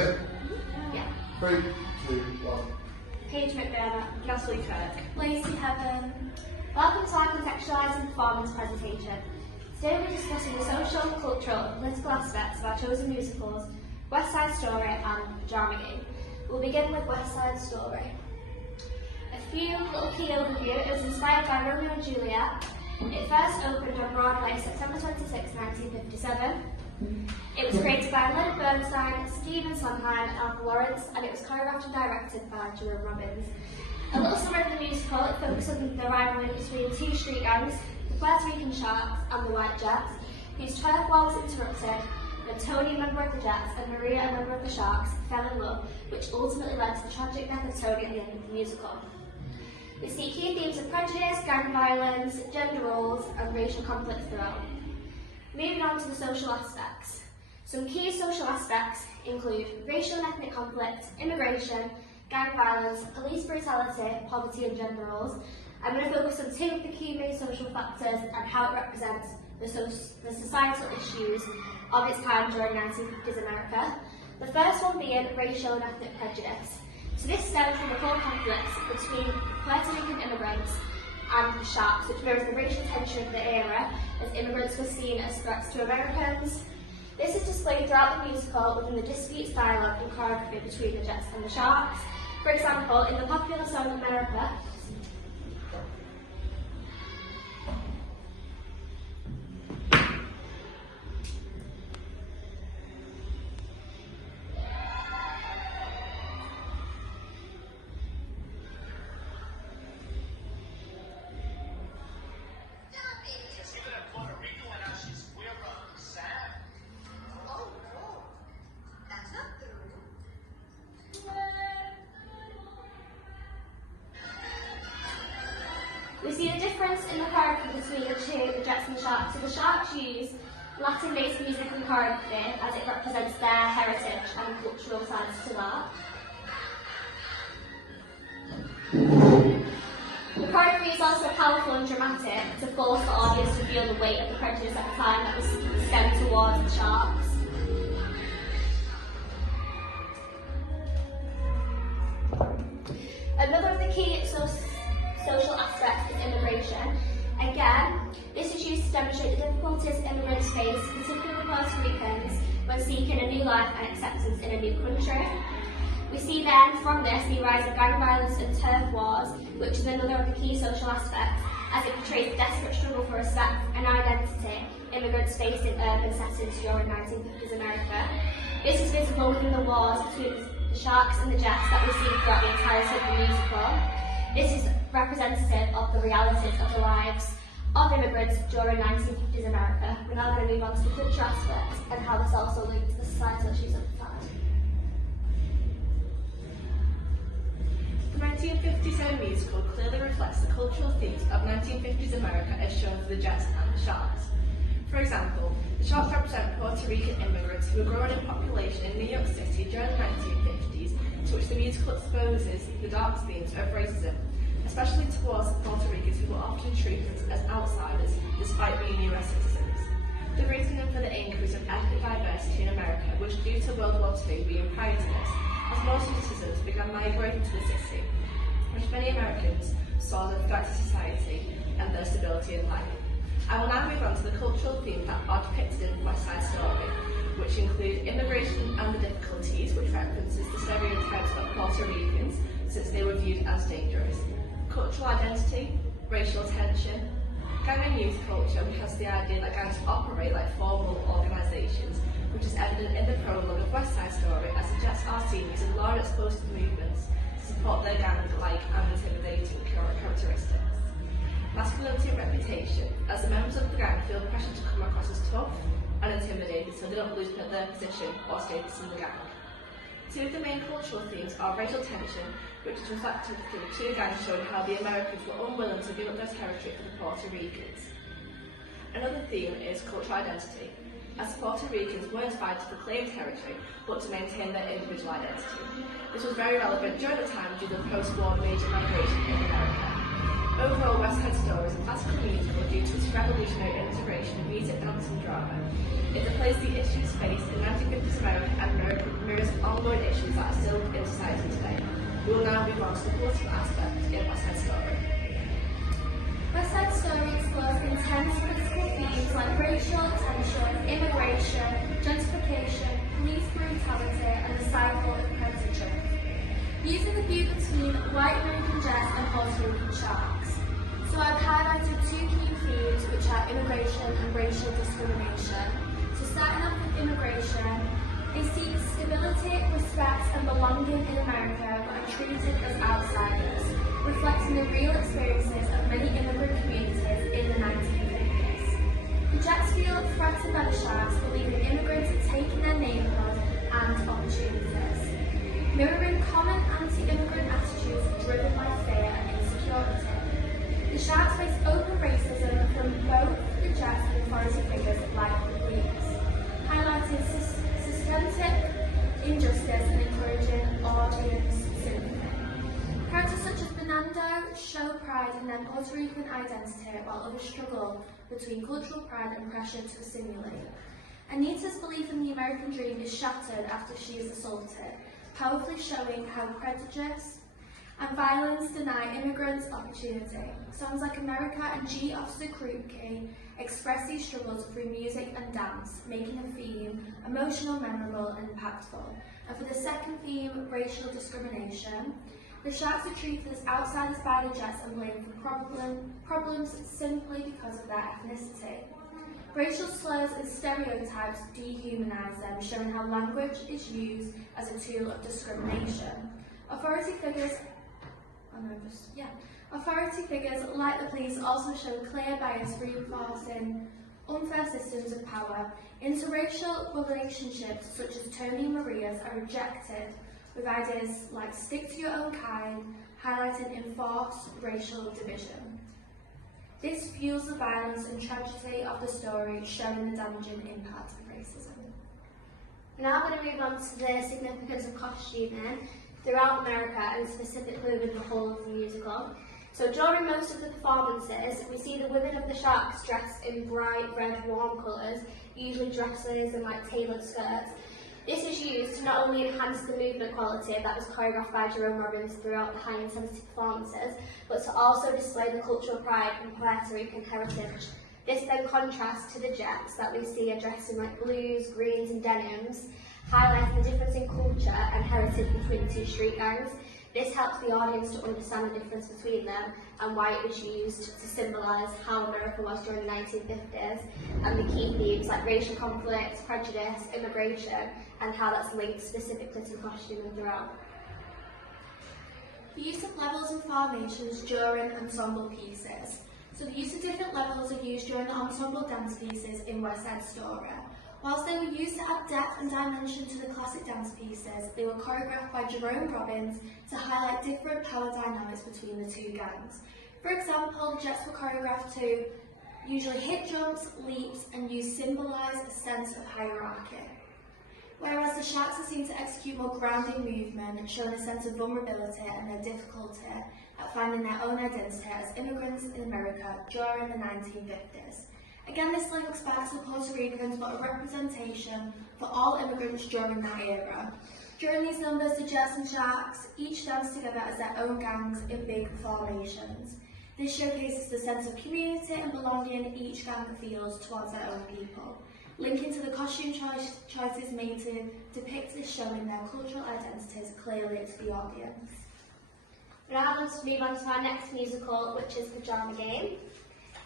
Ready? Yeah. 3, 2, 1. Paige McBurnett, Natalie Kirk. Lacey Heaven. Welcome to our Contextualising performance presentation. Today we're discussing the social, cultural and political aspects of our chosen musicals, West Side Story and Drama Game. We'll begin with West Side Story. A few little key overview. It was inspired by Romeo and Juliet. It first opened on Broadway September 26, 1957. It was created by Leonard Bernstein, Stephen Sondheim and Alfred Lawrence, and it was choreographed and directed by Jerome Robbins. A little summary of the musical, it focuses on the rivalry between two street gangs, the Puerto Rican Sharks and the White Jets, whose turf war was interrupted when Tony, a member of the Jets, and Maria, a member of the Sharks, fell in love, which ultimately led to the tragic death of Tony at the end of the musical. We see key themes of prejudice, gang violence, gender roles, and racial conflict throughout. Moving on to the social aspects. Some key social aspects include racial and ethnic conflict, immigration, gang violence, police brutality, poverty and gender roles. I'm going to focus on two of the key main social factors and how it represents the societal issues of its time during 1950s America. The first one being racial and ethnic prejudice. So this stems from the core conflicts between Puerto Rican immigrants and the Sharks, which mirrors the racial tension of the era, as immigrants were seen as threats to Americans. This is displayed throughout the musical within the disputes, dialogue and choreography between the Jets and the Sharks. For example, in the popular song America, we see a difference in the choreography between the Jets and the Sharks. So the Sharks use Latin-based music and choreography as it represents their heritage and cultural sides to that. The choreography is also powerful and dramatic to force the audience to feel the weight of the prejudice at the time that was stemmed towards the Sharks. Another of the key social aspects is immigration. Again, this is used to demonstrate the difficulties immigrants face, particularly Puerto Ricans, when seeking a new life and acceptance in a new country. We see then from this the rise of gang violence and turf wars, which is another of the key social aspects, as it portrays the desperate struggle for respect and identity immigrants faced in urban settings during 1950s America. This is visible within the wars between the Sharks and the Jets that we see throughout the entirety of the musical. This is representative of the realities of the lives of immigrants during 1950s America. We're now going to move on to the cultural aspects and how this also links to the societal issues of the time. The 1957 musical clearly reflects the cultural themes of 1950s America as shown for the Jets and the Sharks. For example, the Sharks represent Puerto Rican immigrants who were growing in population in New York City during the 1950s, to which the musical exposes the dark themes of racism, especially towards the Puerto Ricans who were often treated as outsiders despite being US citizens. The reason for the increase of ethnic diversity in America was due to World War II being prior to this, as most citizens began migrating to the city, which many Americans saw as a threat to society and their stability in life. I will now move on to the cultural themes that are depicted in West Side Story, which include immigration and the difficulties, which references the stereotypes of Puerto Ricans since they were viewed as dangerous, cultural identity, racial tension, gang and youth culture, which has the idea that gangs operate like formal organisations, which is evident in the prologue of West Side Story, as the Jets are seen using large explosive movements to support their gang-like and intimidating characteristics. Masculinity and reputation, as the members of the gang feel pressure to come across as tough and intimidated so they don't lose their position or status in the gang. Two of the main cultural themes are racial tension, which is reflected through the two gangs showing how the Americans were unwilling to give up their territory for the Puerto Ricans. Another theme is cultural identity, as the Puerto Ricans were inspired to proclaim territory but to maintain their individual identity. This was very relevant during the time due to the post-war major migration in America. Overall, West Side Story is a classical musical due to its revolutionary integration of music, dance and drama. It displays the issues faced in 1950s America and mirrors ongoing now move on to the political aspect in West Side Story. West Side Story explores intense political themes like racial tension, immigration, gentrification, police brutality, and the cycle of predatorship, using the view between white American jets and Puerto Rican sharks. So I've highlighted two key themes, which are immigration and racial discrimination. So starting off with immigration, they seek stability, respect and belonging in America but are treated as outsiders, reflecting the real experiences of many immigrant communities in the 1950s. The Jets feel threatened by the sharks, believing immigrants are taking their neighbourhood and opportunities, mirroring common anti-immigrant attitudes driven by fear and insecurity. The sharks face open racism from both the Jets and authority figures like the police, highlighting systemic injustice and encouraging audience sympathy. Characters such as Fernando show pride in their Puerto Rican identity while others struggle between cultural pride and pressure to assimilate. Anita's belief in the American dream is shattered after she is assaulted, powerfully showing how prejudice and violence deny immigrants opportunity. Songs like America and G Officer Krupke express these struggles through music and dance, making the theme emotional, memorable and impactful. And for the second theme, racial discrimination, the sharks are treated as outsiders by the Jets and blamed for problems simply because of their ethnicity. Racial slurs and stereotypes dehumanize them, showing how language is used as a tool of discrimination. Authority figures like the police also show clear bias, reinforcing unfair systems of power. Interracial relationships such as Tony and Maria's are rejected, with ideas like stick to your own kind, highlighting enforced racial division. This fuels the violence and tragedy of the story, showing the damaging impact of racism. Now I'm going to move on to the significance of costuming throughout America and specifically within the whole of the musical. So during most of the performances, we see the women of the sharks dressed in bright red warm colours, usually dresses and like tailored skirts. This is used to not only enhance the movement quality that was choreographed by Jerome Robbins throughout the high intensity performances, but to also display the cultural pride and Puerto Rican heritage. This then contrasts to the Jets that we see are dressed in like blues, greens and denims, highlighting the difference in culture and heritage between the two street gangs. This helps the audience to understand the difference between them and why it was used to symbolise how America was during the 1950s, and the key themes like racial conflict, prejudice, immigration, and how that's linked specifically to the costuming throughout. The use of levels and formations during ensemble pieces. So the use of different levels are used during the ensemble dance pieces in West Side Story. Whilst they were used to add depth and dimension to the classic dance pieces, they were choreographed by Jerome Robbins to highlight different power dynamics between the two gangs. For example, the Jets were choreographed to usually hit jumps, leaps, and symbolise a sense of hierarchy, whereas the Sharks are seen to execute more grounding movement, showing a sense of vulnerability and their difficulty at finding their own identity as immigrants in America during the 1950s. Again, this links back to the Puerto Ricans, but a representation for all immigrants during that era. During these numbers, the Jets and Sharks each dance together as their own gangs in big formations. This showcases the sense of community and belonging each gang feels towards their own people, linking to the costume choices made to depict this, showing their cultural identities clearly to the audience. Now let's move on to our next musical, which is Pajama Game.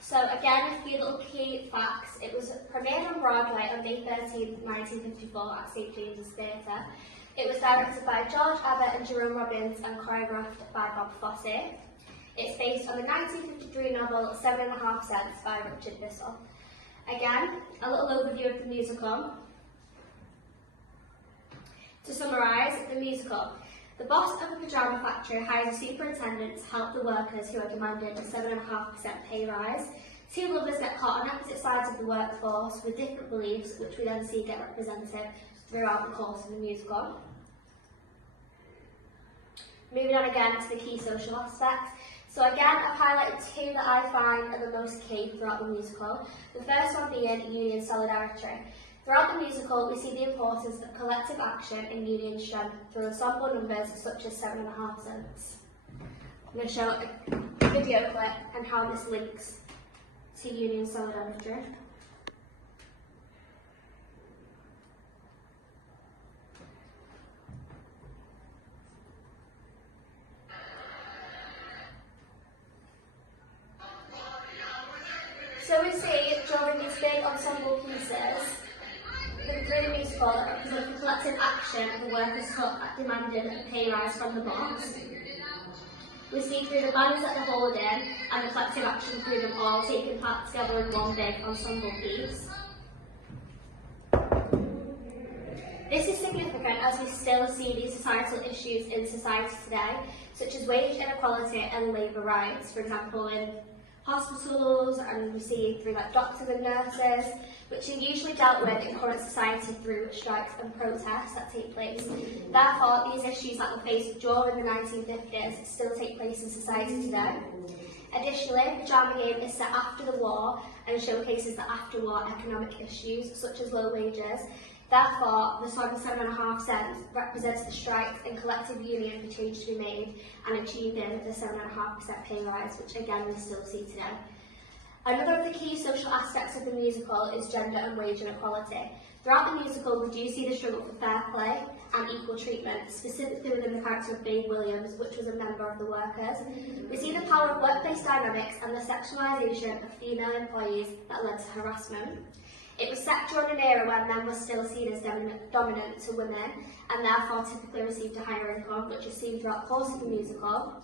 So again, a few little key facts. It was premiered on Broadway on May 13, 1954 at St. James's Theatre. It was directed by George Abbott and Jerome Robbins and choreographed by Bob Fosse. It's based on the 1953 novel 7.5 Cents by Richard Bissell. Again, a little overview of the musical. To summarise the musical, the boss of a pyjama factory hires a superintendent to help the workers who are demanding a 7.5% pay rise. Two lovers get caught on opposite sides of the workforce with different beliefs, which we then see get represented throughout the course of the musical. Moving on again to the key social aspects. So again, I've highlighted two that I find are the most key throughout the musical. The first one being union solidarity. Throughout the musical, we see the importance of collective action and union strength through ensemble numbers such as 7.5 cents. I'm going to show a video clip and how this links to union solidarity. So we see during these big ensemble pieces, through the musical that represent the collective action the workers took at demanding a pay rise from the boss. We see through the banners that they're holding and the collective action through them all taking part together in one big ensemble piece. This is significant as we still see these societal issues in society today, such as wage inequality and labour rights, for example in hospitals, and we see through like doctors and nurses, which are usually dealt with in current society through strikes and protests that take place. Therefore, these issues that were faced during the 1950s still take place in society today. Additionally, the drama game is set after the war and showcases the after-war economic issues such as low wages. Therefore, the song 7.5 cents represents the strikes and collective union for change to be made and achieving the 7.5% pay rise, which again we still see today. Another of the key social aspects of the musical is gender and wage inequality. Throughout the musical, we do see the struggle for fair play and equal treatment, specifically within the character of Babe Williams, which was a member of the workers. We see the power of workplace dynamics and the sexualisation of female employees that led to harassment. It was set during an era where men were still seen as dominant to women and therefore typically received a higher income, which is seen throughout the course of the musical.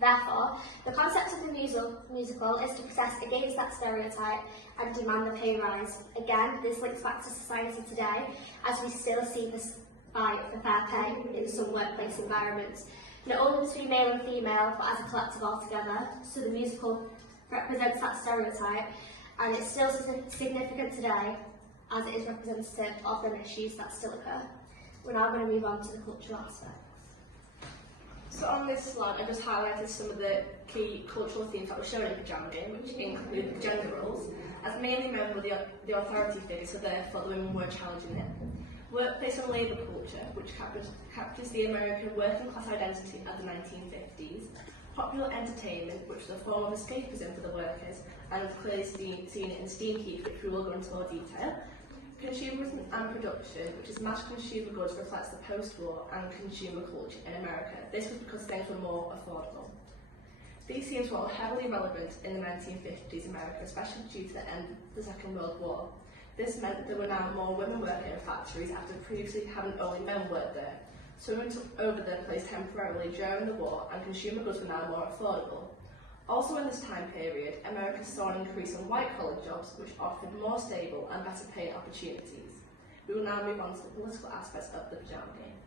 Therefore, the concept of the musical is to protest against that stereotype and demand a pay rise. Again, this links back to society today, as we still see this fight for fair pay in some workplace environments, not only between male and female, but as a collective altogether. So the musical represents that stereotype, and it's still significant today, as it is representative of the issues that still occur. We're now going to move on to the cultural aspect. So on this slide, I just highlighted some of the key cultural themes that were shown in the drama game, which include the gender roles, as mainly men were the authority figures, so therefore the women were challenging it. Workplace and labour culture, which captures the American working class identity of the 1950s. Popular entertainment, which was a form of escapism for the workers, and clearly seen in Steam Heat, which we will go into more detail. Consumerism and production, which is mass consumer goods, reflects the post-war and consumer culture in America. This was because things were more affordable. These themes were all heavily relevant in the 1950s America, especially due to the end of the Second World War. This meant there were now more women working in factories after previously having only men work there. So women took over their place temporarily during the war, and consumer goods were now more affordable. Also in this time period, America saw an increase in white-collar jobs, which offered more stable and better paying opportunities. We will now move on to the political aspects of the pajama game.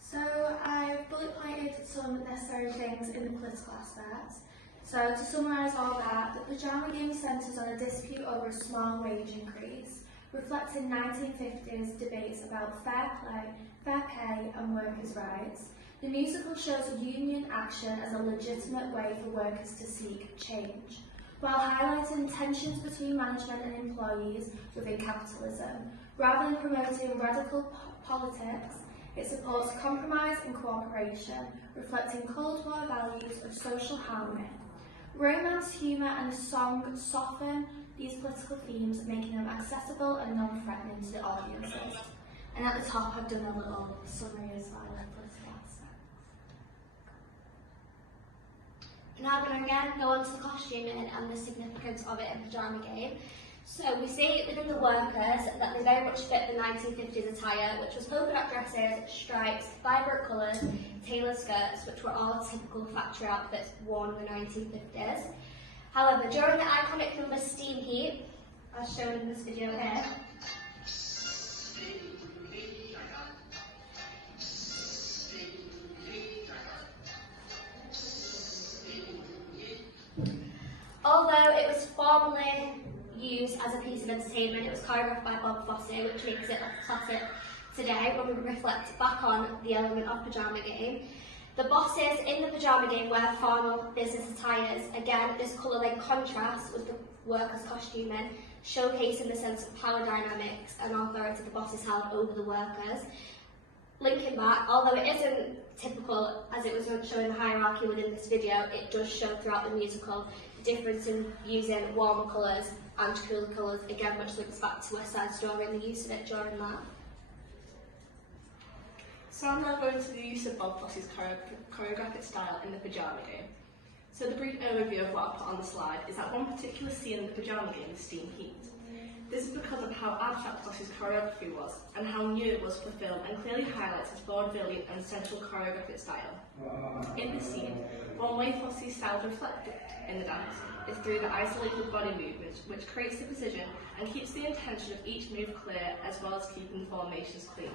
So I've bullet pointed some necessary things in the political aspects. So to summarise all that, the pajama game centres on a dispute over a small wage increase, reflecting 1950s debates about fair play, fair pay and workers' rights. The musical shows union action as a legitimate way for workers to seek change, while highlighting tensions between management and employees within capitalism. Rather than promoting radical politics, it supports compromise and cooperation, reflecting Cold War values of social harmony. Romance, humour and a song soften these political themes, making them accessible and non-threatening to the audiences. And at the top I've done a little summary as well of political aspects. Now we're going to again go on to the costuming and the significance of it in the pajama game. So we see within the workers that they very much fit the 1950s attire, which was polka dot dresses, stripes, vibrant colours, tailored skirts, which were all typical factory outfits worn in the 1950s. However, during the iconic number Steam Heat, as shown in this video here, although it was formerly used as a piece of entertainment, it was choreographed by Bob Fosse, which makes it a classic today when we reflect back on the element of pajama game. The bosses in the pajama game wear formal business attires. Again, this colour then contrasts with the workers' costuming, showcasing the sense of power dynamics and authority the bosses held over the workers. Linking back, although it isn't typical as it was showing the hierarchy within this video, it does show throughout the musical the difference in using warmer colours and cooler colours, again which links back to West Side Story and the use of it during that. So I'm now going to the use of Bob Fosse's choreographic style in the pyjama game. So the brief overview of what I put on the slide is that one particular scene in the pyjama game is Steam Heat. This is because of how abstract Fosse's choreography was and how new it was for film, and clearly highlights his vaudevillian and sensual choreographic style. In this scene, one way Fosse's style is reflected in the dance is through the isolated body movement, which creates the precision and keeps the intention of each move clear, as well as keeping formations clean.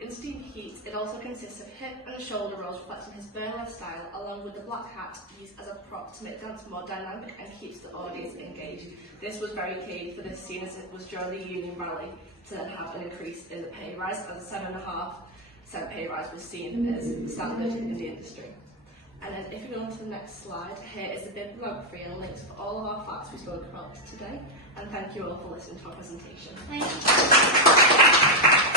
In Steam Heat, it also consists of hip and shoulder rolls reflecting his burlesque style, along with the black hat used as a prop to make the dance more dynamic and keeps the audience engaged. This was very key for this scene, as it was during the union rally to then have an increase in the pay rise, as a 7.5% pay rise was seen as standard in the industry. And then if you go on to the next slide, here is the bibliography and links for all of our facts we spoke about today. And thank you all for listening to our presentation. Thank you.